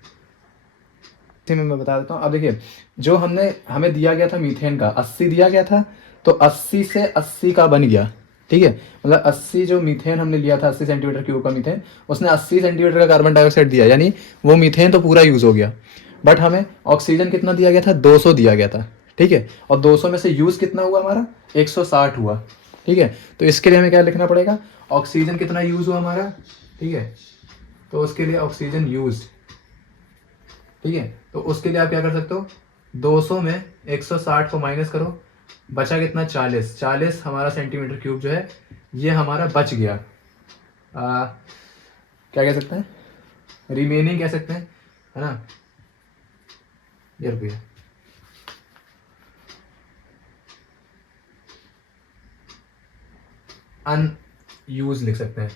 मैं बता देता हूँ। अब देखिए, जो हमें दिया गया था मीथेन का 80 दिया गया था, तो 80 से 80 का बन गया, ठीक है। मतलब 80 जो मीथेन हमने लिया था, 80 सेंटीमीटर क्यूब का मीथेन, उसने 80 सेंटीमीटर का कार्बन डाइऑक्साइड दिया, यानी वो मीथेन तो पूरा यूज़ हो गया। बट हमें ऑक्सीजन कितना दिया गया था, 200 दिया गया था, ठीक है। और 200 में से यूज़ कितना हुआ हमारा, 160 हुआ, ठीक है। तो इसके लिए हमें क्या लिखना पड़ेगा, ऑक्सीजन कितना यूज़ हुआ हमारा, ठीक है। तो उसके लिए ऑक्सीजन यूज्ड, ठीक है। तो उसके लिए आप क्या कर सकते हो, 200 में 160 को माइनस करो, बचा कितना, 40। 40 हमारा सेंटीमीटर क्यूब जो है ये हमारा बच गया। क्या कह सकते हैं, रिमेनिंग कह सकते हैं, है ना। ये रुपये अनयूज लिख सकते हैं।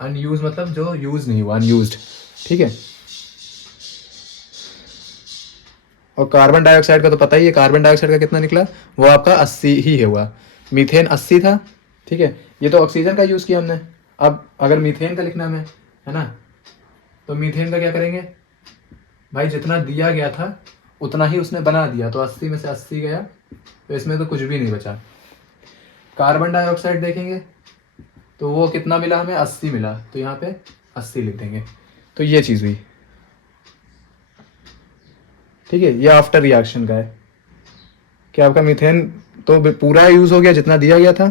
अनयूज मतलब जो यूज नहीं हुआ, अनयूज्ड, ठीक है। और कार्बन डाइऑक्साइड का तो पता ही है, कार्बन डाइऑक्साइड का कितना निकला, वो आपका 80 ही हुआ। मीथेन 80 था, ठीक है। ये तो ऑक्सीजन का यूज़ किया हमने। अब अगर मीथेन का लिखना हमें, है ना, तो मीथेन का क्या करेंगे भाई, जितना दिया गया था उतना ही उसने बना दिया, तो 80 में से 80 गया, तो इसमें तो कुछ भी नहीं बचा। कार्बन डाइऑक्साइड देखेंगे तो वो कितना मिला हमें, 80 मिला, तो यहाँ पे 80 लिख देंगे। तो ये चीज़ हुई, ठीक है। ये आफ्टर रिएक्शन का है कि आपका मीथेन तो पूरा यूज़ हो गया जितना दिया गया था,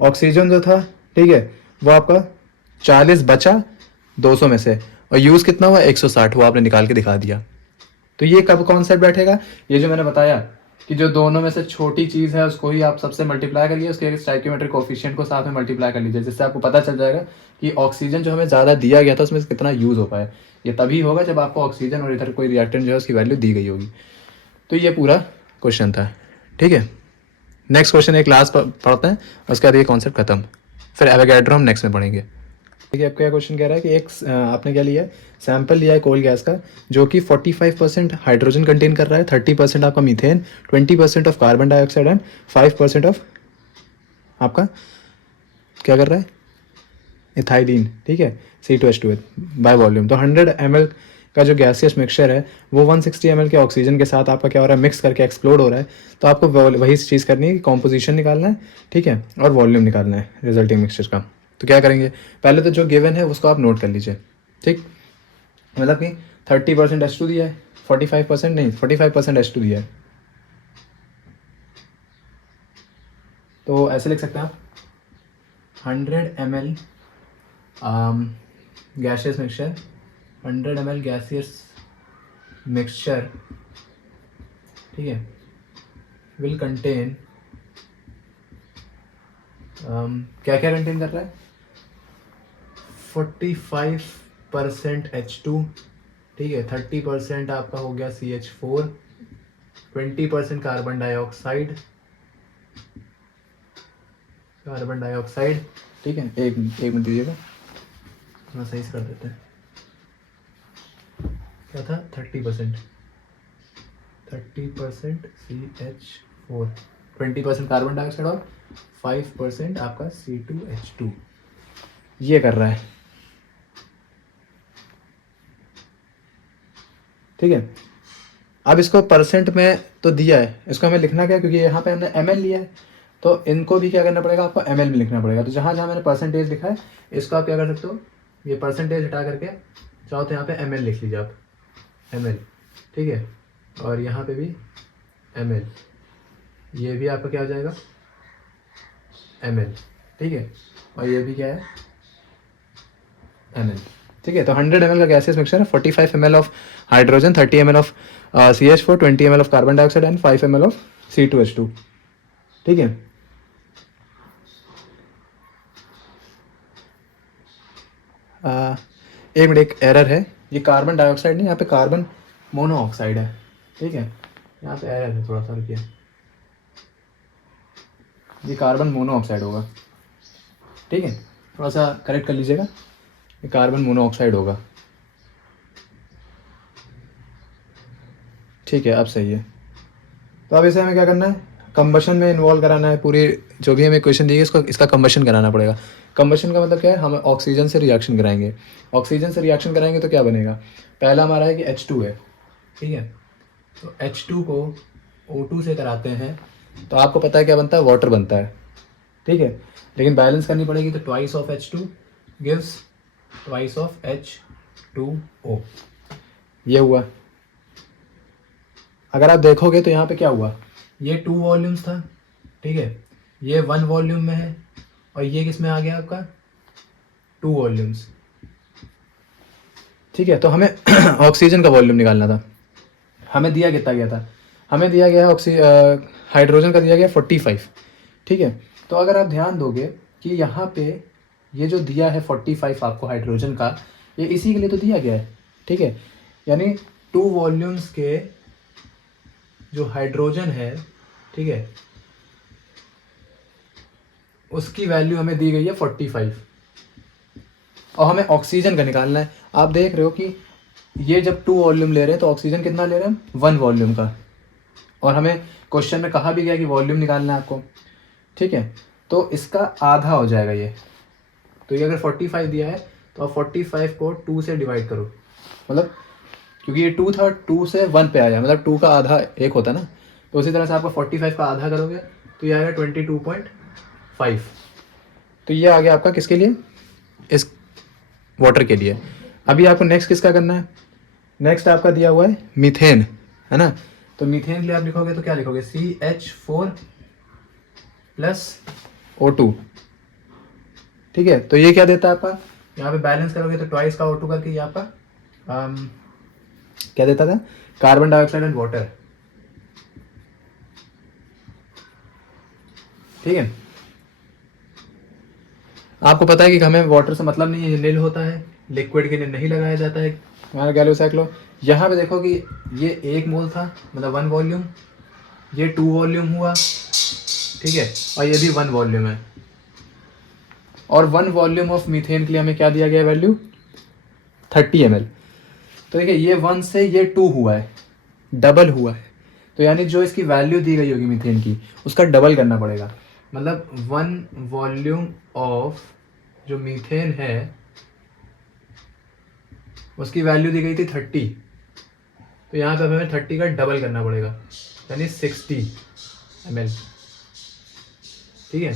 ऑक्सीजन जो था, ठीक है, वो आपका 40 बचा 200 में से, और यूज़ कितना हुआ, 160, वो आपने निकाल के दिखा दिया। तो ये कब कॉन्सेप्ट बैठेगा, ये जो मैंने बताया कि जो दोनों में से छोटी चीज़ है उसको ही आप सबसे मल्टीप्लाई करिए, उसके स्टाइकियोमेट्रिक कोफिशिएंट को साथ में मल्टीप्लाई कर लीजिए, जिससे आपको पता चल जाएगा कि ऑक्सीजन जो हमें ज़्यादा दिया गया था उसमें से कितना यूज़ हो पाया। ये तभी होगा जब आपको ऑक्सीजन और इधर कोई रिएक्टेंट जो है उसकी वैल्यू दी गई होगी। तो ये पूरा क्वेश्चन था, ठीक है। नेक्स्ट क्वेश्चन एक लास्ट पढ़ते हैं, उसके बाद ये कॉन्सेप्ट खत्म, फिर एवोगैड्रो हम नेक्स्ट में पढ़ेंगे। देखिए अब क्या क्वेश्चन कह रहा है कि एक आपने क्या लिया है, सैंपल लिया है कोल गैस का, जो कि 45% हाइड्रोजन कंटेन कर रहा है, 30% आपका methane, 20% of carbon dioxide and 5% of आपका क्या कर रहा है, इथाइलिन, ठीक है, C2H2 बाय वॉल्यूम। तो 100 ml का जो गैसियस मिक्सचर है वो 160 ml के ऑक्सीजन के साथ आपका क्या हो रहा है, मिक्स करके एक्सप्लोड हो रहा है। तो आपको वही चीज़ करनी है कि कॉम्पोजिशन निकालना है, ठीक है, और वॉल्यूम निकालना है रिजल्टिंग मिक्सचर का। तो क्या करेंगे, पहले तो जो गिवन है उसको आप नोट कर लीजिए, ठीक। मतलब कि 30% H2 दिया है, 45% नहीं, 45% H2 दिया है, तो ऐसे लिख सकते हैं आप 100 ml gaseous mixture, 100 ml gaseous mixture, ठीक है, विल कंटेन क्या क्या कंटेन कर रहा है, 45% H2, ठीक है, 30% आपका हो गया CH4, 20% कार्बन डाइऑक्साइड, ठीक है। एक मिनट दीजिएगा, थोड़ा सही से कर देते हैं। क्या था, 30% CH4, 20% कार्बन डाइऑक्साइड और 5% आपका C2H2, ये कर रहा है, ठीक है। अब इसको परसेंट में तो दिया है, इसको हमें लिखना क्या है, क्योंकि यहाँ पे हमने ml लिया है, तो इनको भी क्या करना पड़ेगा, आपको ml में लिखना पड़ेगा। तो जहाँ जहाँ मैंने परसेंटेज लिखा है इसको आप क्या कर सकते हो, ये परसेंटेज हटा करके चाहो तो यहाँ पे ml लिख लीजिए आप, ml, ठीक है, और यहाँ पे भी ml, ये भी आपका क्या हो जाएगा, ml, ठीक है, और ये भी क्या है, ml, ठीक है। तो 100 ml का गैसियस मिक्सचर है, 45 ml of hydrogen, 30 ml of CH4, 20 ml of carbon dioxide and 5 ml of C2H2, ठीक है। एक मिनट, एक एरर है, ये कार्बन डाइऑक्साइड नहीं, यहाँ पे कार्बन मोनोऑक्साइड है, ठीक है, यहाँ पे एरर है, थोड़ा सा रुकिए, ये कार्बन मोनोऑक्साइड होगा, ठीक है, थोड़ा सा करेक्ट कर लीजिएगा, ये कार्बन मोनोऑक्साइड होगा, ठीक है, अब सही है। तो अब इसे हमें क्या करना है, कंबशन में इन्वॉल्व कराना है, पूरी जो भी हमें क्वेश्चन दिए इसको, इसका कंबशन कराना पड़ेगा। कंबशन का मतलब क्या है, हम ऑक्सीजन से रिएक्शन कराएंगे, ऑक्सीजन से रिएक्शन कराएंगे तो क्या बनेगा, पहला हमारा है कि H2 है, ठीक है। तो H2 को O2 से कराते हैं तो आपको पता है क्या बनता है, वाटर बनता है, ठीक है। लेकिन बैलेंस करनी पड़ेगी तो twice of H2 gives twice of H2O, ये हुआ। अगर आप देखोगे तो यहाँ पे क्या हुआ, ये 2 वॉल्यूम्स था, ठीक है, ये 1 वॉल्यूम में है, और ये किस में आ गया आपका 2 वॉल्यूम्स, ठीक है। तो हमें ऑक्सीजन का वॉल्यूम निकालना था। हमें दिया कितना गया था, हमें दिया गया हाइड्रोजन का दिया गया 45, ठीक है। तो अगर आप ध्यान दोगे कि यहाँ पे ये जो दिया है 45 आपको हाइड्रोजन का, ये इसी के लिए तो दिया गया है, ठीक है। यानी 2 वॉल्यूम्स के जो हाइड्रोजन है, ठीक है, उसकी वैल्यू हमें दी गई है 45, और हमें ऑक्सीजन का निकालना है। आप देख रहे हो कि ये जब 2 वॉल्यूम ले रहे हैं तो ऑक्सीजन कितना ले रहे हैं हम, 1 वॉल्यूम का, और हमें क्वेश्चन में कहा भी गया कि वॉल्यूम निकालना है आपको, ठीक है। तो इसका आधा हो जाएगा ये, तो ये अगर 45 दिया है तो आप 45 को 2 से डिवाइड करो, मतलब क्योंकि ये 2 था, 2 से 1 पे आया, मतलब 2 का आधा 1 होता है ना, तो उसी तरह से आपका 45 का आधा करोगे तो ये आएगा 22.5। तो ये आ गया आपका किसके लिए, इस वाटर के लिए। अभी आपको नेक्स्ट किसका करना है, नेक्स्ट आपका दिया हुआ है मीथेन, है ना। तो मीथेन के लिए आप लिखोगे तो क्या लिखोगे, CH4 प्लस O2, ठीक है। तो ये क्या देता है आपका, यहाँ पे बैलेंस करोगे तो ट्वाइस का O2 करके ये आपका क्या देता था, कार्बन डाइऑक्साइड एंड वाटर, ठीक है। आपको पता है कि हमें वाटर से मतलब नहीं है, ये नील होता है, लिक्विड के लिए नहीं लगाया जाता है हमारा गैल्वोसाइक्लो। यहाँ पे देखो कि ये 1 मोल था, मतलब 1 वॉल्यूम, ये 2 वॉल्यूम हुआ, ठीक है, और ये भी 1 वॉल्यूम है। और 1 वॉल्यूम ऑफ मीथेन के लिए हमें क्या दिया गया वैल्यू, 30 ml। तो देखिए ये 1 से ये 2 हुआ है, डबल हुआ है, तो यानी जो इसकी वैल्यू दी गई होगी मीथेन की उसका डबल करना पड़ेगा। मतलब 1 वॉल्यूम ऑफ जो मीथेन है उसकी वैल्यू दी गई थी 30, तो यहाँ पे हमें 30 का डबल करना पड़ेगा, यानी 60 ml, ठीक है।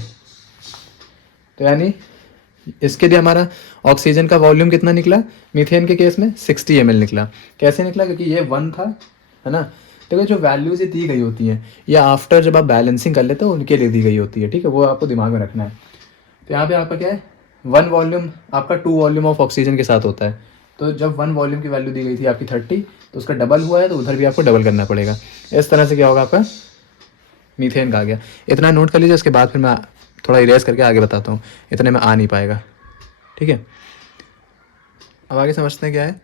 तो यानी इसके लिए हमारा ऑक्सीजन का वॉल्यूम कितना निकला, मीथेन के केस में 60 ml निकला। कैसे निकला, क्योंकि ये 1 था, है ना। तो जो वैल्यूज ये दी गई होती हैं ये आफ्टर जब आप बैलेंसिंग कर लेते हो उनके लिए दी गई होती है, ठीक है, वो आपको दिमाग में रखना है। तो यहाँ पे आपका क्या है, 1 वॉल्यूम आपका 2 वॉल्यूम ऑफ ऑक्सीजन के साथ होता है, तो जब 1 वॉल्यूम की वैल्यू दी गई थी आपकी 30, तो उसका डबल हुआ है तो उधर भी आपको डबल करना पड़ेगा। इस तरह से क्या होगा आपका मीथेन का आ गया। इतना नोट कर लीजिए, उसके बाद फिर मैं थोड़ा इरेज करके आगे बताता हूँ, इतने में आ नहीं पाएगा, ठीक है। अब आगे समझते हैं क्या है।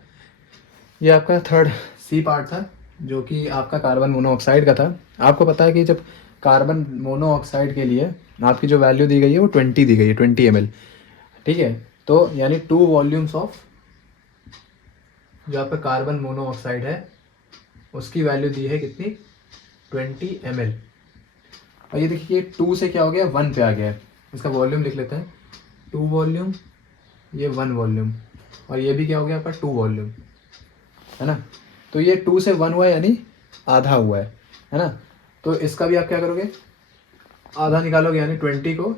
ये आपका थर्ड सी पार्ट था जो कि आपका कार्बन मोनोऑक्साइड का था। आपको पता है कि जब कार्बन मोनोऑक्साइड के लिए आपकी जो वैल्यू दी गई है वो 20 दी गई है, 20 ml, ठीक है। तो यानी 2 वॉल्यूम्स ऑफ जो आपका कार्बन मोनोऑक्साइड है उसकी वैल्यू दी है कितनी, 20 ml। और ये देखिए 2 से क्या हो गया, 1 पे आ गया है। इसका वॉल्यूम लिख लेते हैं, 2 वॉल्यूम, ये 1 वॉल्यूम, और ये भी क्या हो गया आपका 2 वॉल्यूम, है ना। तो ये 2 से 1 हुआ है, यानी आधा हुआ है ना। तो इसका भी आप क्या करोगे, आधा निकालोगे, यानी 20 को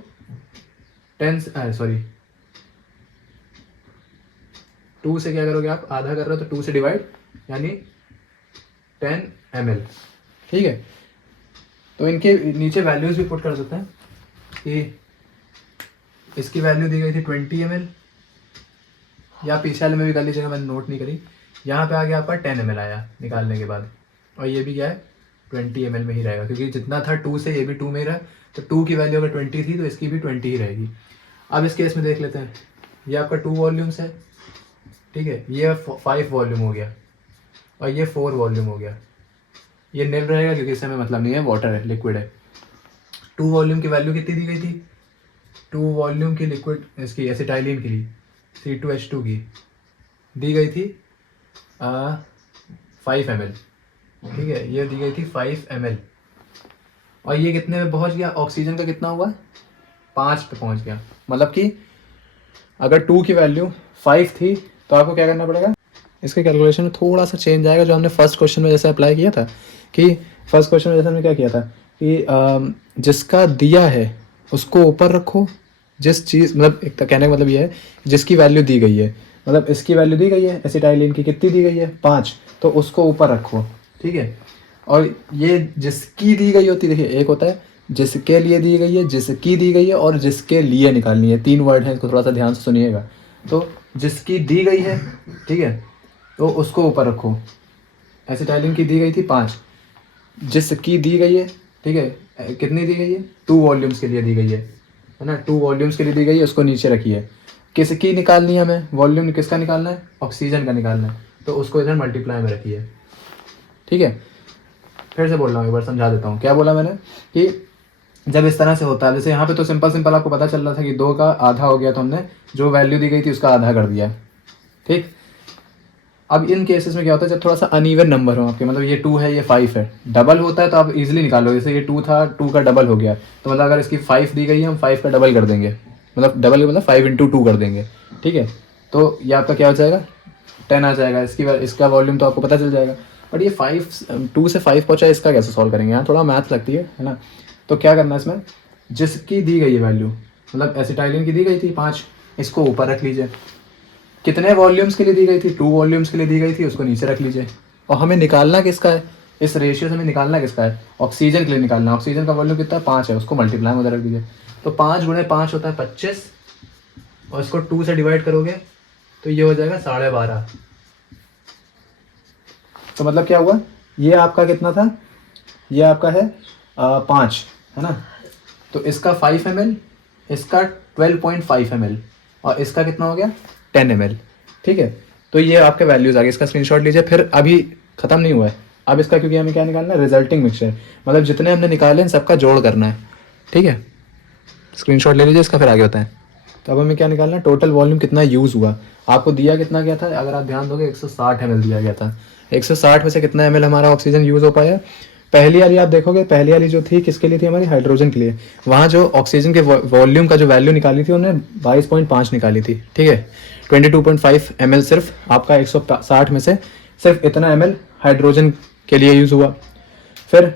2 से क्या करोगे आप, आधा कर रहे हो तो 2 से डिवाइड, यानी 10 ml, ठीक है। तो इनके नीचे वैल्यूज भी पुट कर सकते हैं कि इसकी वैल्यू दी गई थी 20 ml, या पीछे वाले में भी कर लीजिएगा, मैंने नोट नहीं करी। यहाँ पे आ गया आपका 10 ml आया निकालने के बाद, और ये भी क्या है 20 ml में ही रहेगा, क्योंकि जितना था 2 से ये भी 2 में ही रहा, तो 2 की वैल्यू अगर 20 थी तो इसकी भी 20 ही रहेगी। अब इस केस में देख लेते हैं, ये आपका 2 वॉल्यूम्स है, ठीक है, ये 5 वॉल्यूम हो गया, और ये 4 वॉल्यूम हो गया। ये निल रहेगा क्योंकि इससे हमें मतलब नहीं है, वाटर है, लिक्विड है। 2 वॉल्यूम की वैल्यू कितनी दी गई थी, 2 वॉल्यूम की लिक्विड इसकी एसिटाइलिन के लिए C2H2 की दी गई थी 5 ml, ठीक है, ये दी गई थी 5 ml, और ये कितने पे पहुंच गया, ऑक्सीजन का कितना हुआ, 5 पे पहुंच गया। मतलब कि अगर 2 की वैल्यू 5 थी तो आपको क्या करना पड़ेगा, इसके कैलकुलेशन में थोड़ा सा चेंज आएगा, जो हमने फर्स्ट क्वेश्चन में जैसे अप्लाई किया था कि फर्स्ट क्वेश्चन में जैसे हमने क्या किया था कि जिसका दिया है उसको ऊपर रखो, जिस चीज़ मतलब एक तो कहने का मतलब ये है जिसकी वैल्यू दी गई है, मतलब इसकी वैल्यू दी गई है एसिटाइलिन की, कितनी दी गई है 5, तो उसको ऊपर रखो, ठीक है। और ये जिसकी दी गई होती है, देखिए एक होता है जिसके लिए दी गई है, जिसकी दी गई है और जिसके लिए निकालनी है, 3 वर्ड हैं, इसको थोड़ा सा ध्यान से सुनिएगा। तो जिसकी दी गई है, ठीक है, तो उसको ऊपर रखो। एसिटाइलिन की दी गई थी 5, जिसकी दी गई है, ठीक है, कितनी दी गई है 2 वॉल्यूम्स के लिए दी गई है ना, 2 वॉल्यूम्स के लिए दी गई है, उसको नीचे रखिए। किसकी निकालनी है हमें, वॉल्यूम किसका निकालना है, ऑक्सीजन का निकालना है, तो उसको इधर मल्टीप्लाई में रखिए, ठीक है। फिर से बोल रहा हूँ, एक बार समझा देता हूँ क्या बोला मैंने कि जब इस तरह से होता है, जैसे यहाँ पे तो सिंपल सिंपल आपको पता चल रहा था कि 2 का आधा हो गया, तो हमने जो वैल्यू दी गई थी उसका आधा कर दिया, ठीक। अब इन केसेस में क्या होता है, जब थोड़ा सा अनइवन नंबर हो आपके, मतलब ये 2 है ये 5 है, डबल होता है तो आप इजीली निकालो, जैसे ये 2 था 2 का डबल हो गया, तो मतलब अगर इसकी 5 दी गई है हम 5 का डबल कर देंगे, मतलब डबल मतलब 5 × 2 कर देंगे, ठीक है। तो ये आपका क्या हो जाएगा 10 आ जाएगा, इसका वॉल्यूम तो आपको पता चल जाएगा। बट ये 2 से 5 पहुँचा, इसका कैसे सॉल्व करेंगे, यहाँ थोड़ा मैथ लगती है ना। तो क्या करना है इसमें, जिसकी दी गई है वैल्यू, मतलब एसिटाइलिन की दी गई थी 5, इसको ऊपर रख लीजिए। कितने वॉल्यूम्स के लिए दी गई थी, 2 वॉल्यूम्स के लिए दी गई थी, उसको नीचे रख लीजिए। और हमें निकालना किसका है, इस रेशियो से हमें निकालना किसका है, ऑक्सीजन के लिए निकालना है। ऑक्सीजन का वॉल्यूम कितना है 5 है, उसको मल्टीप्लाई में उधर रख दीजिए। तो 5 × 5 होता है 25, और इसको 2 से डिवाइड करोगे तो ये हो जाएगा 12.5। तो मतलब क्या हुआ, ये आपका कितना था, ये आपका है 5 है ना, तो इसका 5 ml, इसका 12.5 ml, और इसका कितना हो गया 10 ml, ठीक है। तो ये आपके वैल्यूज़ आ गए, इसका स्क्रीनशॉट लीजिए। फिर अभी ख़त्म नहीं हुआ है, अब इसका क्योंकि हमें क्या निकालना है, रिजल्टिंग मिक्सचर, मतलब जितने हमने निकाले इन सबका जोड़ करना है, ठीक है। स्क्रीनशॉट ले लीजिए इसका, फिर आगे बताएं। तो अब हमें क्या निकालना है, टोटल वॉल्यूम कितना यूज़ हुआ, आपको दिया कितना गया था, अगर आप ध्यान दोगे 160 ml दिया गया था। 160 में से कितना ml हमारा ऑक्सीजन यूज़ हो पाया, पहली वाली आप देखोगे, पहली वाली जो थी किसके लिए थी, हमारी हाइड्रोजन के लिए। वहाँ जो ऑक्सीजन के वॉल्यूम का जो वैल्यू निकाली थी उन्होंने 22.5 निकाली थी, ठीक है। 22.5 ml सिर्फ आपका 160 में से सिर्फ इतना ml हाइड्रोजन के लिए यूज़ हुआ। फिर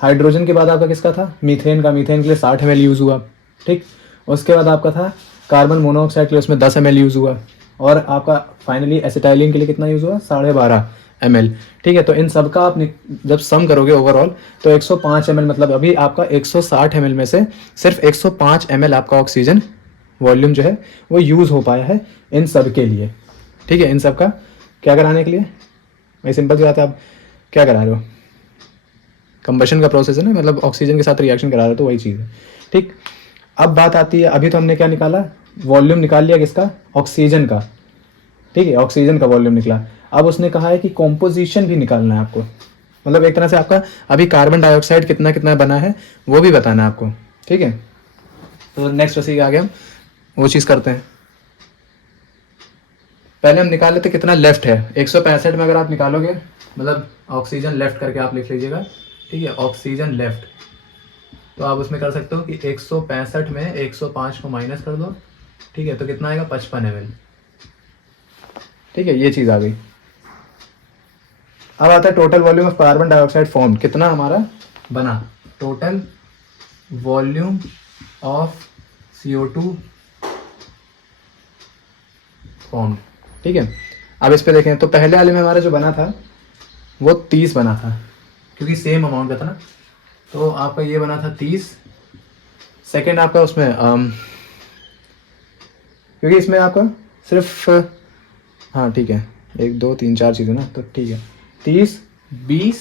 हाइड्रोजन के बाद आपका किसका था, मीथेन का, मीथेन के लिए 60 ml यूज़ हुआ, ठीक। उसके बाद आपका था कार्बन मोनोऑक्साइड के लिए, उसमें 10 ml यूज़ हुआ। और आपका फाइनली एसिटाइलिन के लिए कितना यूज़ हुआ, 12.5 ml, ठीक है। तो इन सब का आप जब सम करोगे ओवरऑल तो 105 ml, मतलब अभी आपका 160 ml में से सिर्फ 105 ml आपका ऑक्सीजन वॉल्यूम जो है वो यूज़ हो पाया है इन सब के लिए, ठीक है। इन सब का क्या कराने के लिए, भाई सिंपल सी बात है, आप क्या करा रहे हो, कंबशन का प्रोसेस है ना, मतलब ऑक्सीजन के साथ रिएक्शन करा रहे हो, तो वही चीज़ है, ठीक। अब बात आती है, अभी तो हमने क्या निकाला, वॉल्यूम निकाल लिया किसका, ऑक्सीजन का, ठीक है, ऑक्सीजन का वॉल्यूम निकला। अब उसने कहा है कि कॉम्पोजिशन भी निकालना है आपको, मतलब एक तरह से आपका अभी कार्बन डाइऑक्साइड कितना कितना बना है वो भी बताना है आपको, ठीक है। तो नेक्स्ट उसी के आगे हम वो चीज़ करते हैं। पहले हम निकाल लेते कितना लेफ्ट है, 165 में अगर आप निकालोगे, मतलब ऑक्सीजन लेफ्ट करके आप लिख लीजिएगा, ठीक है, ऑक्सीजन लेफ्ट। तो आप उसमें कर सकते हो कि 165 में 105 को माइनस कर दो, ठीक है, तो कितना आएगा 55 ml, ठीक है, ये चीज़ आ गई। अब आता है total volume of carbon dioxide form, कितना हमारा बना, total volume of CO2 form, ठीक है। अब इस पे देखें तो पहले वाले में हमारा जो बना था वो 30 बना था, क्योंकि सेम अमाउंट का था ना, तो आपका ये बना था 30। सेकेंड आपका उसमें क्योंकि इसमें आपका सिर्फ हाँ ठीक है 1 2 3 4 चीज़ें ना, तो ठीक है 30 20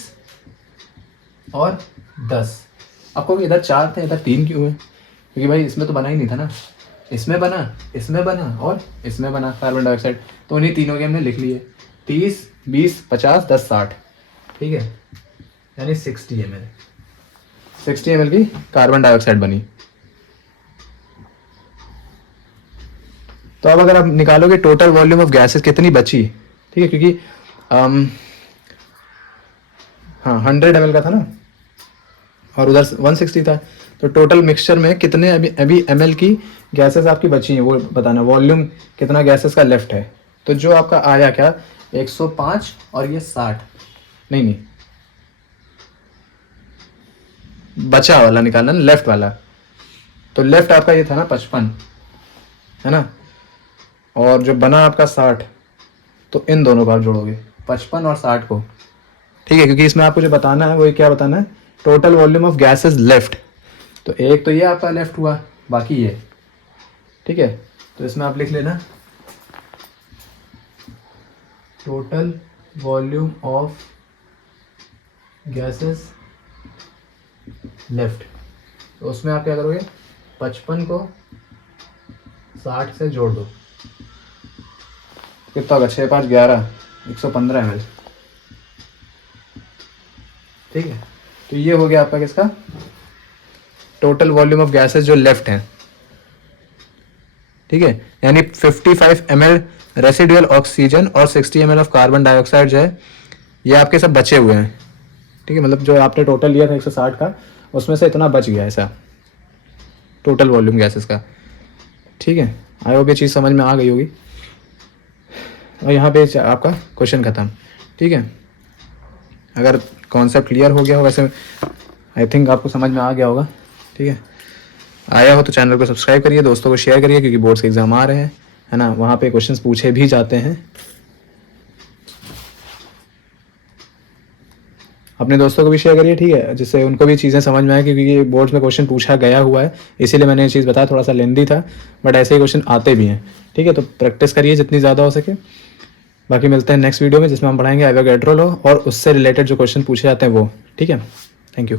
और 10। आपको इधर 4 थे, इधर 3 क्यों है, क्योंकि भाई इसमें तो बना ही नहीं था ना, इसमें बना, इसमें बना और इसमें बना कार्बन डाइऑक्साइड, तो उन्हीं तीनों के हमने लिख लिए 30 20 50 10 60, ठीक है, यानी 60 ml की कार्बन डाइऑक्साइड बनी। तो अब अगर आप निकालोगे टोटल वॉल्यूम ऑफ गैसेस कितनी बची, ठीक है, क्योंकि हाँ 100 ml का था ना और उधर 160 था, तो टोटल मिक्सचर में कितने अभी ml की गैसेस आपकी बची हैं वो बताना, वॉल्यूम कितना गैसेस का लेफ्ट है। तो जो आपका आया क्या 105 और ये 60, नहीं, बचा वाला निकालना ना, लेफ्ट वाला। तो लेफ्ट आपका ये था ना 55, है ना, और जो बना आपका 60, तो इन दोनों को आप जोड़ोगे, 55 और 60 को, ठीक है, क्योंकि इसमें आपको जो बताना है वो क्या बताना है, total volume of gases left. तो एक तो ये आपका लेफ्ट हुआ, बाकी ये, ठीक है। तो इसमें आप लिख लेना total volume of gases left. तो उसमें आप क्या करोगे, 55 को 60 से जोड़ दो, कितना होगा, 6 5 11, 115 ml, ठीक है। तो ये हो गया आपका किसका, टोटल वॉल्यूम ऑफ गैसेस जो लेफ्ट हैं, ठीक है। यानी 55 ml रेसिडुअल ऑक्सीजन और 60 ml ऑफ कार्बन डाइऑक्साइड जो है ये आपके सब बचे हुए हैं, ठीक है। मतलब जो आपने टोटल लिया था 160 का, उसमें से इतना बच गया ऐसा टोटल वॉल्यूम गैसेस का, ठीक है। आई होप ये चीज़ समझ में आ गई होगी। और यहाँ पे आपका क्वेश्चन ख़त्म, ठीक है। अगर कॉन्सेप्ट क्लियर हो गया हो, वैसे आई थिंक आपको समझ में आ गया होगा, ठीक है। आया हो तो चैनल को सब्सक्राइब करिए, दोस्तों को शेयर करिए, क्योंकि बोर्ड्स के एग्ज़ाम आ रहे हैं, है ना, वहाँ पे क्वेश्चंस पूछे भी जाते हैं। अपने दोस्तों को भी शेयर करिए, ठीक है, जिससे उनको भी चीज़ें समझ में आए, क्योंकि बोर्ड्स में क्वेश्चन पूछा गया हुआ है, इसीलिए मैंने ये चीज़ बताया, थोड़ा सा लेंदी था, बट ऐसे ही क्वेश्चन आते भी हैं, ठीक है। तो प्रैक्टिस करिए जितनी ज़्यादा हो सके। बाकी मिलते हैं नेक्स्ट वीडियो में, जिसमें हम पढ़ाएंगे एवोगैड्रो लॉ और उससे रिलेटेड जो क्वेश्चन पूछे जाते हैं वो, ठीक है। Thank you.